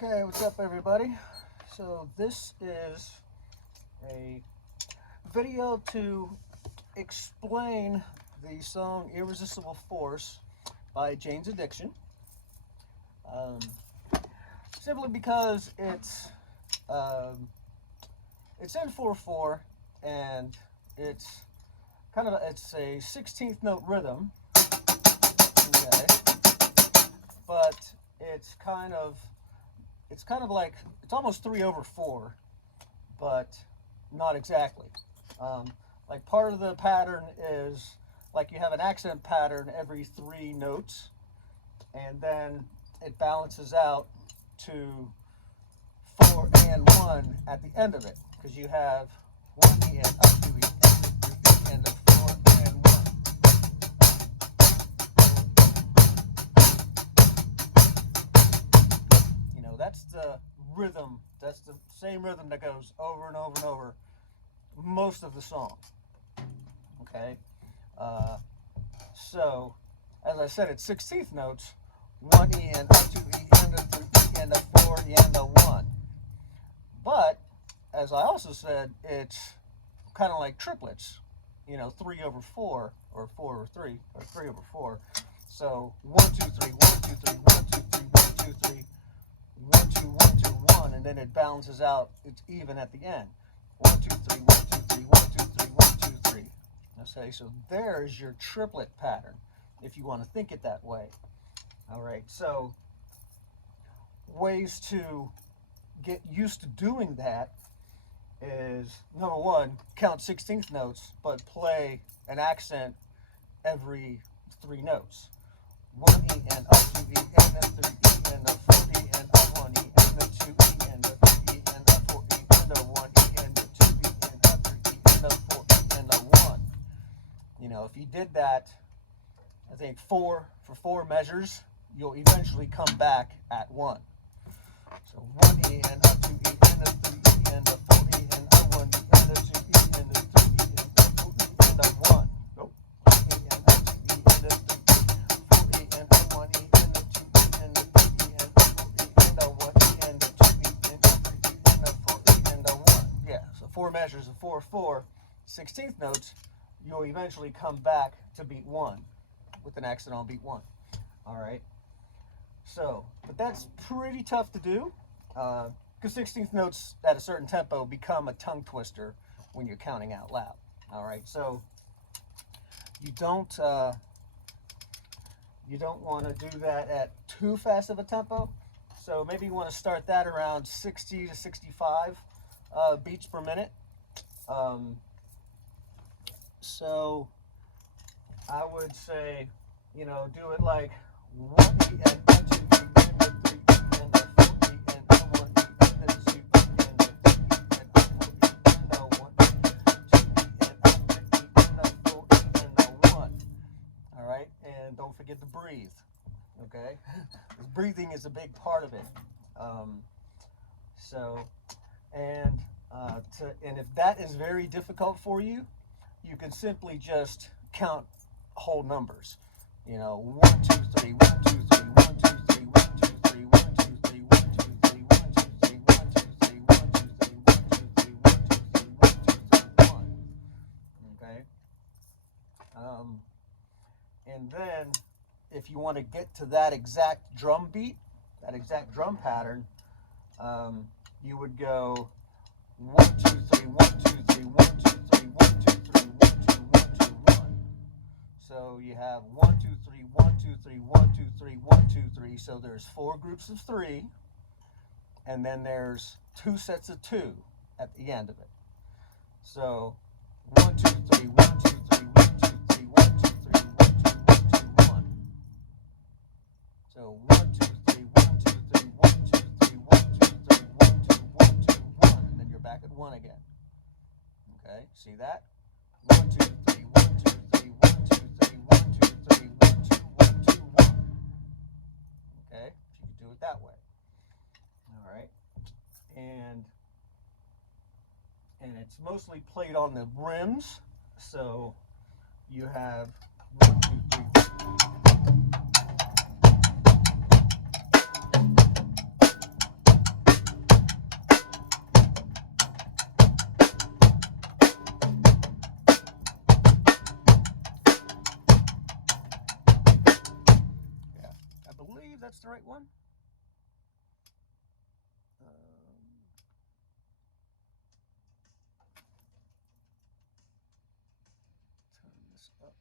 Okay, what's up everybody? So this is a video to explain the song Irresistible Force by Jane's Addiction. Simply because it's in 4/4 and it's it's a 16th note rhythm, okay, but it's almost 3/4, but not exactly. Like part of the pattern is like you have an accent pattern every 3 notes, and then it balances out to 4 and 1 at the end of it, because you have 1 E and up to E and a 4 and 1. You know, that's the rhythm. That's the same rhythm that goes over and over and over most of the song. Okay, so as I said, it's 16th notes: 1 E and up to E and a 3 E and a 4 E and a 1. But as I also said, it's kind of like triplets. You know, 3/4 or 4/3 or 3/4. So 1 2 3 1 2 3 1 2 3 1 2 3 1 2 1 2 1, and then it balances out. It's even at the end. 1 2 3 1 2 3 1 2 3 1 2 3. Okay, so there's your triplet pattern, if you want to think it that way. All right, so ways to get used to doing that is, number one, count 16th notes, but play an accent every 3 notes. 1 E and up to E and a 3 E and a 4 E and a 1 E and a 2 E and a 3 E and a 4 E and a 1 E and a 2 E and a 3 E and a 4 E and a 1. You know, if you did that, I think for 4 measures, you'll eventually come back at 1. So 1 E and up to E and a 3 E and a 4 E and a 1 E and a 2 E and a 3 E and a 4 E and a 1. Nope. 1 E and up to E and a 3 4 E and a 1 E and a 2 E and a 3 E and a 4 E and a 1 E and a 2 E and a 3 E and a 4 E and a 1. Yeah, so 4 measures of 4/4, 16th notes, you'll eventually come back to beat 1 with an accent on beat 1. All right. So, but that's pretty tough to do, because 16th notes at a certain tempo become a tongue twister when you're counting out loud. All right, so you don't want to do that at too fast of a tempo. So maybe you want to start that around 60 to 65 beats per minute. So I would say, you know, do it like 1 E and 1 2 E and a 3 E and a 4 E and a 1 E and a 2 E and a 3 E and a 4 E and a 1 E 2 E and a 3 E and a 4 E and a 1. All right, and don't forget to breathe. Okay, breathing is a big part of it. And if that is very difficult for you, you can simply just count whole numbers. You know, 1 2 3 1 2 3 1 2 3 1 2 3 1 2 3 1 2 3 1 2 3 1 2 3 1 2 3 1 2 3 1 2 3 1 2 3 1. Okay. And then if you want to get to that exact drum beat, that exact drum pattern, you would go 1 2 3 1 2 3 1 2 3 1 2 3 1 2 1 2 1. So you have 1 2 3 1 2 3 1 2 3 1 2 3. So there's 4 groups of 3, and then there's 2 sets of 2 at the end of it. So 1 2 3 1 2 3 1 2 3 1 2 3 1 2 1 2 1. So 1 2 3 1 2 3 1 2 3 1 2 3 1 2 1 2 1, and then you're back at 1 again. Okay, see that? 1 2 3 1 2 3 1 2 3 1 2 3 1 2 1 2 1. Okay, you can do it that way. All right, and it's mostly played on the rims. So you have 1 2 3. believe that's the right one. Turn this up.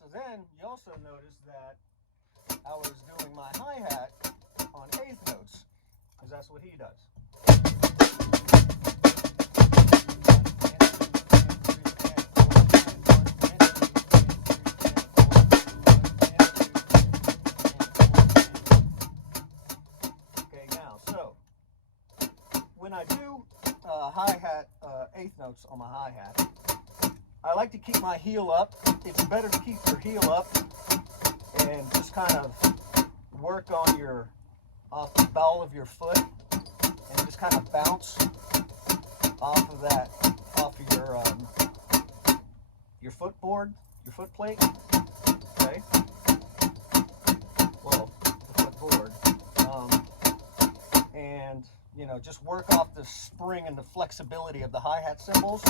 So then you also notice that I was doing my hi-hat on eighth notes, because that's what he does. Okay, now, so when I do hi-hat, eighth notes on my hi-hat, I like to keep my heel up. It's better to keep your heel up and just kind of work on off the ball of your foot and just kind of bounce off of that, off of your footboard, your foot plate. Okay. Well, the footboard. And just work off the spring and the flexibility of the hi-hat cymbals.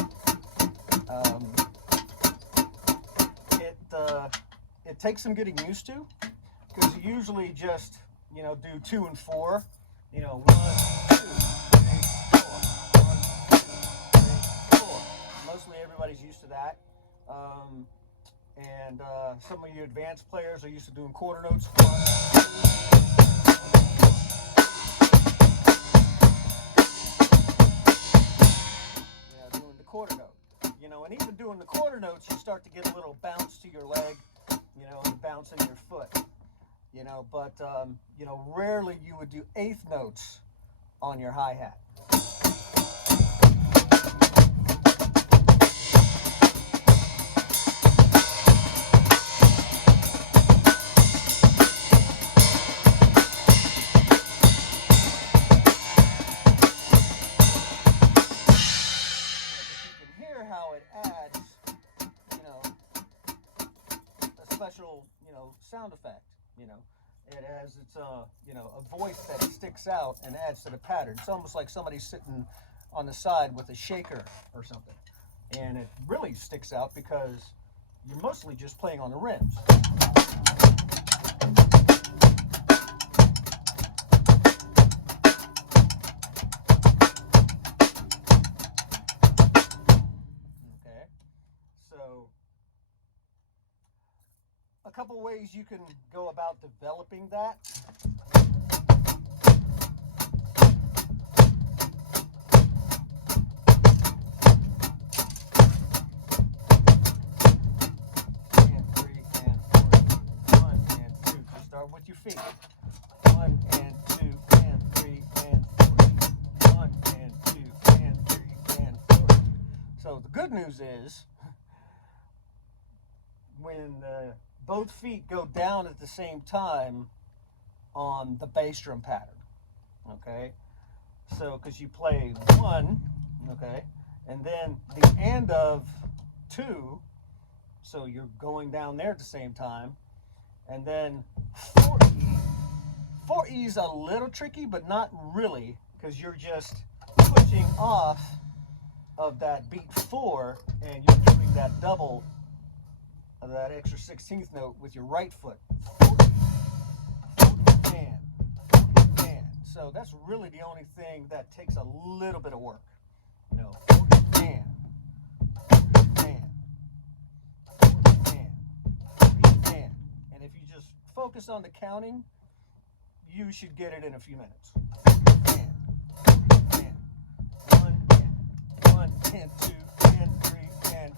It takes some getting used to, because you usually just do 2 and 4, 1, 2, 3, 4, 1, 2, 3, 4. Mostly everybody's used to that, and some of you advanced players are used to doing quarter notes. 1, 2, doing the quarter note. And even doing the quarter notes, you start to get a little bounce to your leg, and bounce in your foot, but, rarely you would do eighth notes on your hi-hat. How it adds, a special, sound effect. It has its, a voice that sticks out and adds to the pattern. It's almost like somebody's sitting on the side with a shaker or something, and it really sticks out because you're mostly just playing on the rims. So a couple ways you can go about developing that. And 3 and 4. 1 and 2. So start with your feet. 1 and 2 and 3 and 4. 1 and 2 and 3 and 4. So the good news is, when both feet go down at the same time on the bass drum pattern, okay? So, because you play 1, okay, and then the end of 2, so you're going down there at the same time, and then 4E. 4E is a little tricky, but not really. because you're just pushing off of that beat 4, and you're doing that double of that extra 16th note with your right foot. 40, 40 and. So that's really the only thing that takes a little bit of work. 40 and. 40 and. 40 and. 40 and. And if you just focus on the counting, you should get it in a few minutes. And. One and two and three and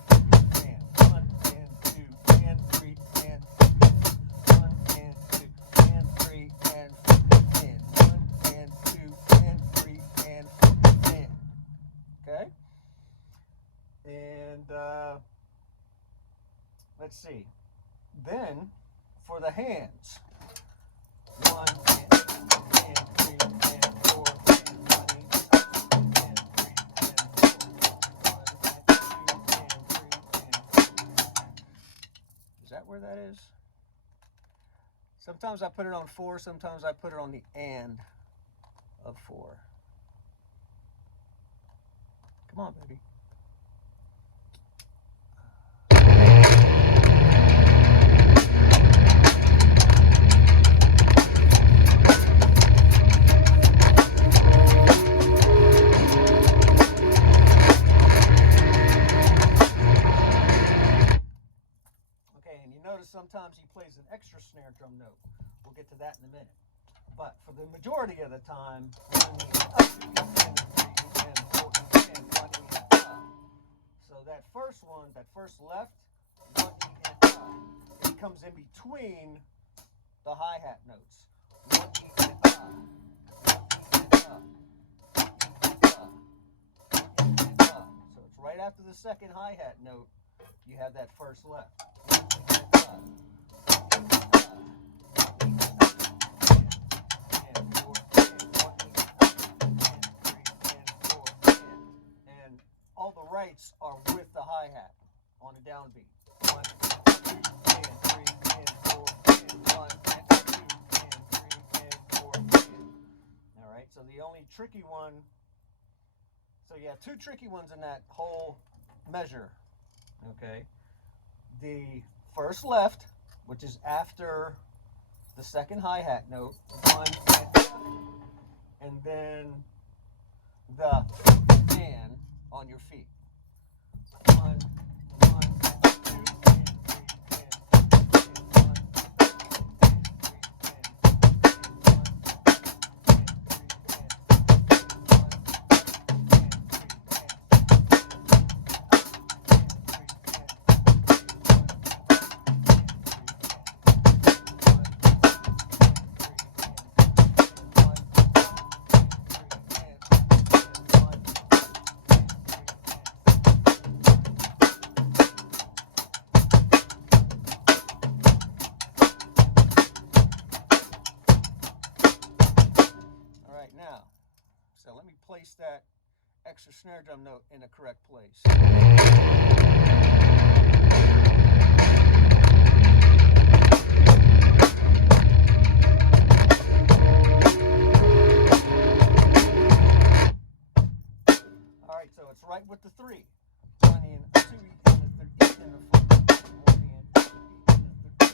one and two and three and one and two and three and one and two and three and okay. And let's see. Then for the hands, 1 and 3 and 4 and 1 and 3 Is that where that is? Sometimes I put it on 4, sometimes I put it on the and of 4. Come on, baby. Sometimes he plays an extra snare drum note. We'll get to that in a minute. But for the majority of the time, so that first one, that first left, it comes in between the hi-hat notes. So it's right after the second hi-hat note, you have that first left. And all the rights are with the hi-hat on a downbeat. 1, 2, and 3, and 4, and 1, and 2, and 3, and 4, and. All right, so the only tricky one, so you have 2 tricky ones in that whole measure, okay? The first left, which is after the second hi-hat note, 1 and then the and on your feet. 1, 1, 2, and 3, Now, so let me place that extra snare drum note in the correct place. All right, so it's right with the 3. 1 and 2 and the 3 and the 4. 1 and 2 and the 3.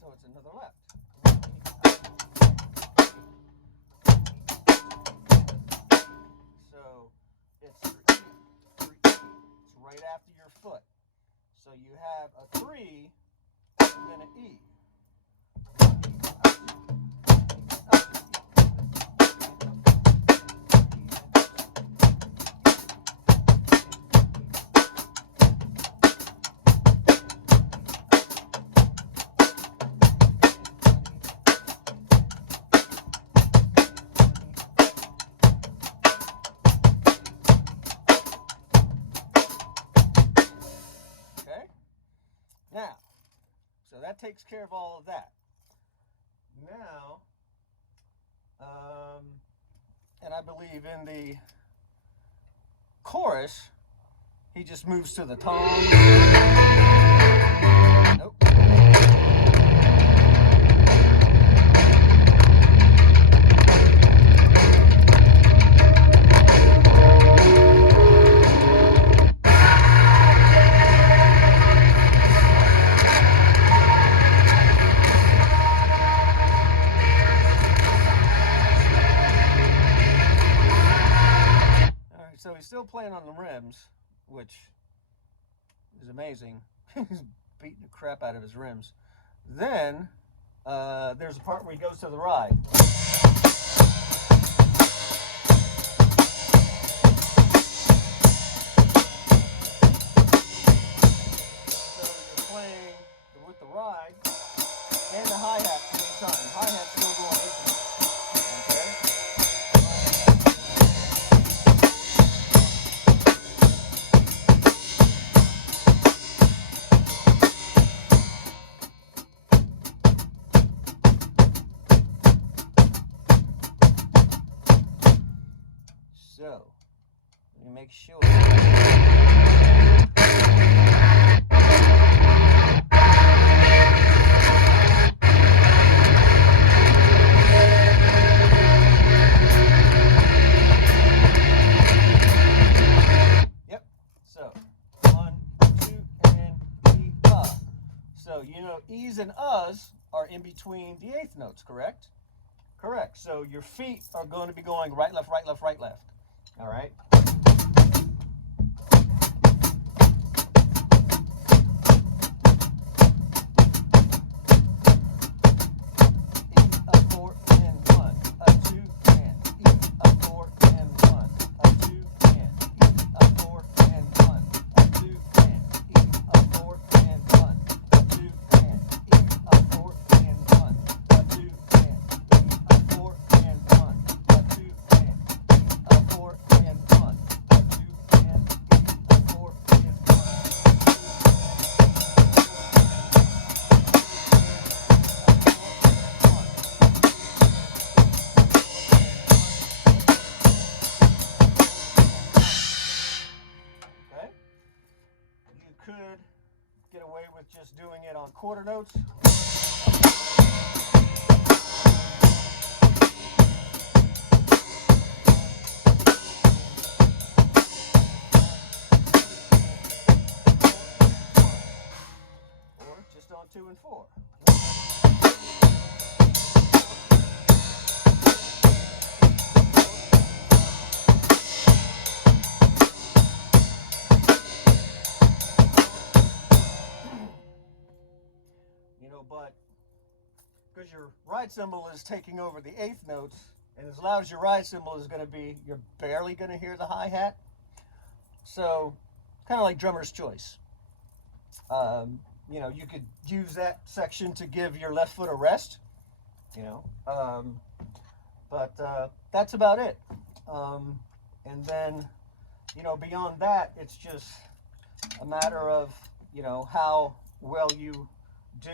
So it's another left. So it's 3. It's right after your foot. So you have a 3 and then an E. Now, so that takes care of all of that. Now, and I believe in the chorus, he just moves to the tom. Nope. So he's still playing on the rims, which is amazing. He's beating the crap out of his rims. Then there's a part where he goes to the ride. So you're playing with the ride and the hi-hat at the same time. The hi-hat's still going infinite. Okay? So, let me make sure. Yep. So, 1, 2, and E, So, you know, E's and U's are in between the eighth notes, correct? Correct. So your feet are going to be going right, left, right, left, right, left. All right. E, a 4 and 1, a 2 and E, a 4 and 1, a 2 and E, a 4 and 1, a 2 and E, a 4 and 1, a 2 and E, a 4 and 1, a 2 and E, a 4 and 1, a 2 and E, a 4 and 1, a 2 and E, a 4 and 1. Okay? You could get away with just doing it on quarter notes. Or just on 2 and 4. You know, but because your ride cymbal is taking over the eighth notes, and as loud as your ride cymbal is going to be, you're barely going to hear the hi-hat. So, kind of like drummer's choice. You know, you could use that section to give your left foot a rest, you know, but that's about it. And then, you know, beyond that, it's just a matter of, you know, how well you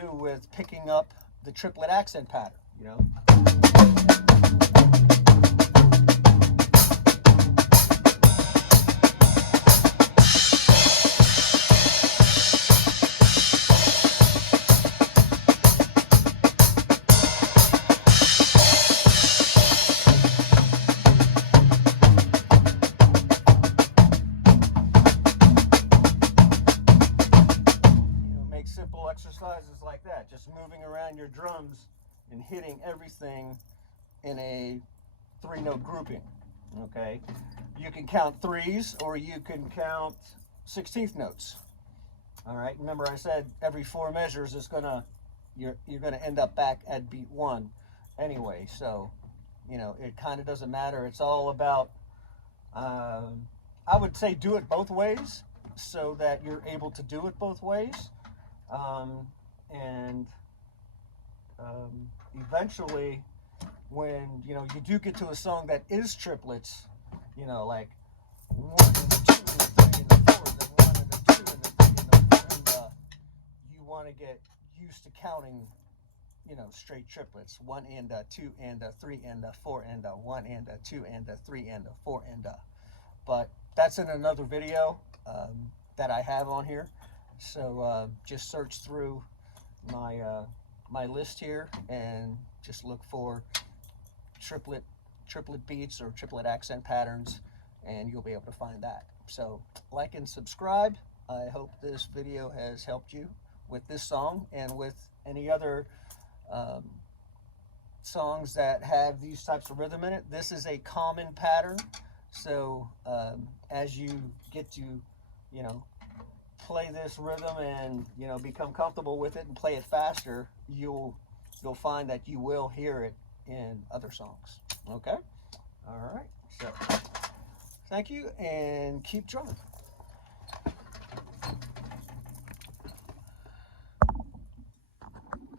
do with picking up the triplet accent pattern, you know. Simple exercises like that, just moving around your drums and hitting everything in a 3-note grouping. Okay, you can count threes or you can count 16th notes. All right, remember I said every 4 measures is gonna you're gonna end up back at beat 1 anyway. So you know it kind of doesn't matter. It's all about I would say do it both ways so that you're able to do it both ways. Eventually, when you know you do get to a song that is triplets, you know, like 1 and a 2 and a 3 and a 4, then 1 and a 2 and a 3 and a 4, and you want to get used to counting, you know, straight triplets: 1 and a 2 and a 3 and a 4 and a 1 and a 2 and a 3 and a 4 and a. But that's in another video that I have on here. So just search through my my list here and just look for triplet beats or triplet accent patterns, and you'll be able to find that. So like and subscribe. I hope this video has helped you with this song and with any other um, songs that have these types of rhythm in it. This is a common pattern, so as you get to, you know, play this rhythm and, you know, become comfortable with it and play it faster, you'll find that you will hear it in other songs. Okay, all right, so thank you and keep drumming.